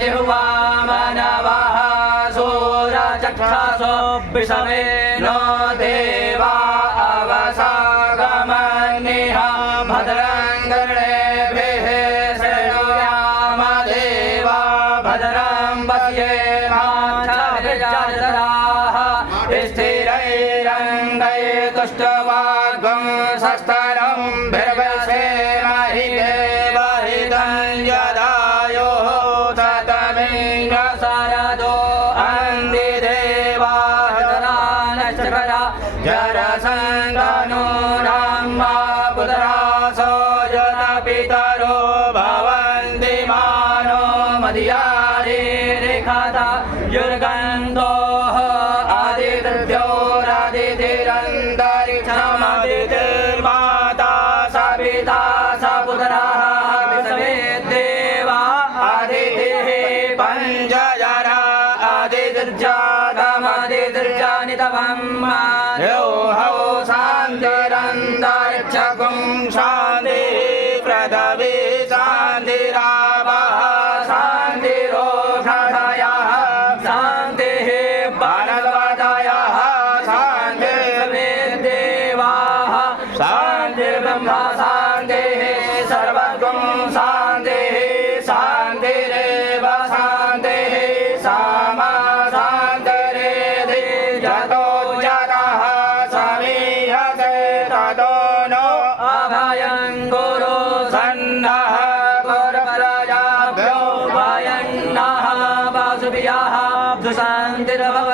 जिह्वा मनवः सूरचक्षुषो विषमे नो देवा अवसागमन्यः भद्रं कर्णेभिः शृणुयाम देवा भद्रं पश्येमाक्षभिर्जातराः स्थिरैरङ्गैस्तुष्टवाग्ं सस्तनं भिर्वसेमहि देवहितं यदायो शतमेन शरदो अन्धिदेवाहतरानश्चकरा जरसन्तनूनाम्मा पुत्रासो जनपितरो भवन्ति मानो मदीयारिरेखाता युर्गन्धोः आदित्योरादितिरन्तरिक्षमदितिर्माता सविता सपुत्राः विश्वेदेवा आदितिः पञ्चजरा आदितिर्जातमदितिर्जानितवं यो हौ शान्तिरन्तरिक्षगुं शान्तिः पृथिवी शान्तिरावः शान्तिरोषधयः शान्तिः वनस्पतयः शान्तिर्देवाः शान्तिर्ब्रह्मा शान्तिः सर्वगुं शान्तिः शान्तिरेव शान्तिः सामा शान्तिरेधि यतो जतः समीहते ततो नो अभयं गुरु सन्नः गुरुप्रजाभ्यो भयन्नः वासुभियः शान्तिर्भव